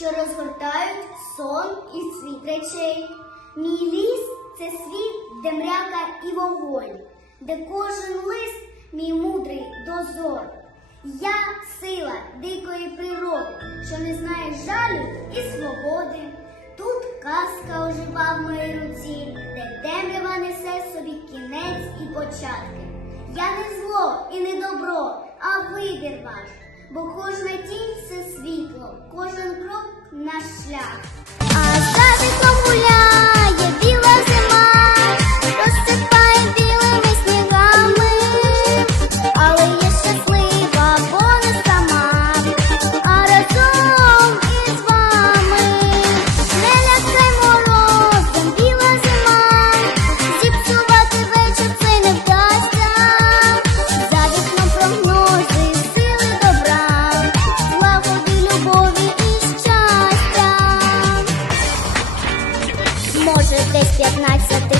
що розгортають сон і світ речей. Мій ліс це світ, де мряка і вогонь, де кожен лист мій мудрий дозор. Я сила дикої природи, що не знає жалю і свободи. Тут казка ожива в моїй руці, де темрява несе собі кінець і початки. Я не зло і не добро, а вибір ваш, бо кожна тінь це кожен Mashlak. п'ятнадцяти.